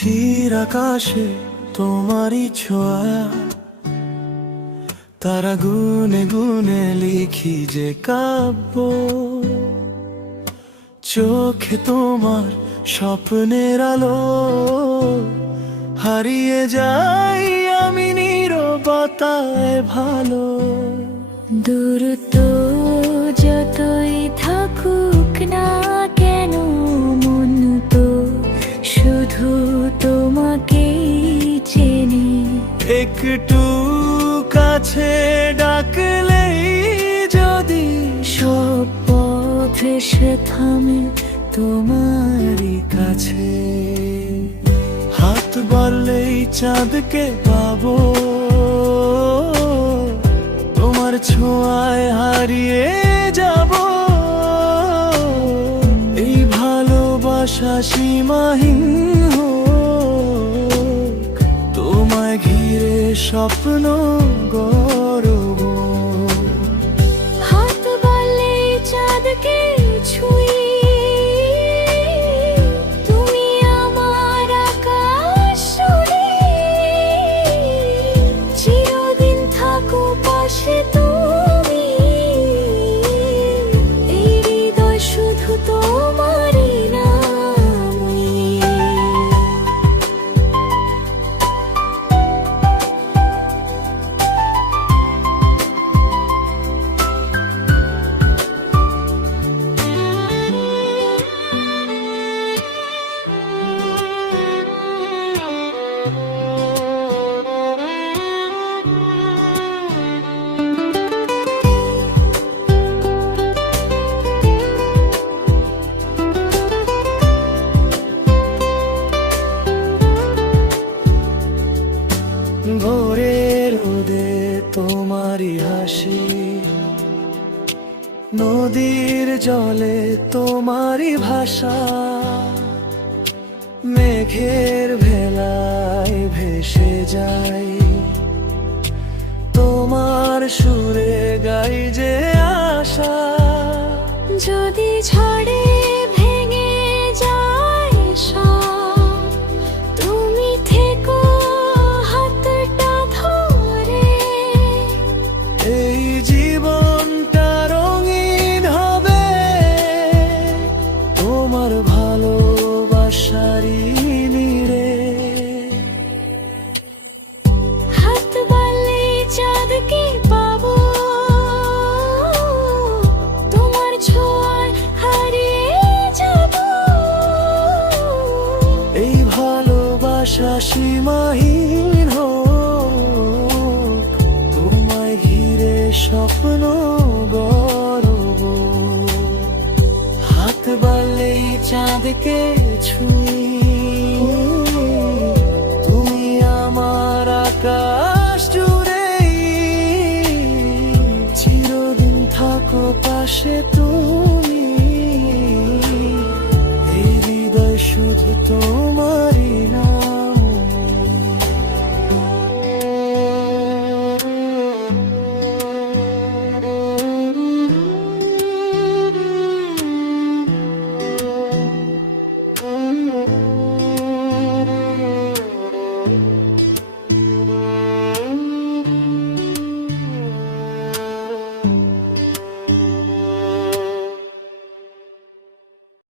নিশির আকাশে তোমারই ছোঁয়া, তারা গুনে গুনে লিখি যে কাব্য। চোখে তোমার স্বপ্নের আলো, হারিয়ে যাই আমি নীরবতায় ভালো। দূর তো যতই থাকুক না কেন, মন তো শুধু তোমাকেই চেনে। একটু কাছে ডাকলেই যদি সব পথ এসে থামে তোমারই কাছে। হাত বাড়লেই চাঁদকে পাবো, তোমার ছোঁয়ায় হারিয়ে যাব। এই ভালোবাসা সীমাহীন হোক, তোমায় ঘিরে স্বপ্ন গড়ব। হাত বাড়লেই চাঁদকে ছুঁই, তুমি আমার আকাশ জুড়ে। চিরদিন থাকো পাশে তুমি, এই হৃদয় শুধু তোমারই নামে। ভোরের রোদে তোমারই হাসি, নদীর জলে তোমারই ভাষা। মেঘের ভেলায় ভেসে যাই, তোমার সুরে গাই যে আশা। যদি ঝড়ে ভেঙে যায় সব, তুমি থেকো হাতটা ধরে। এই জীবনটা রঙিন হবে তোমার ভালোবাসারই নীড়ে। হাত বাড়লেই চাঁদকে পাবো, তোমার ছোঁয়ায় হারিয়ে যাব। এই ভালোবাসা সীমাহীন হোক, তোমায় ঘিরে স্বপ্ন গড়ব। হাত বাড়লেই চাঁদকে ছুঁই, তুমি আমার আকাশ জুড়ে। চিরদিন থাকো পাশে তুমি, এই হৃদয় শুধু তোমারই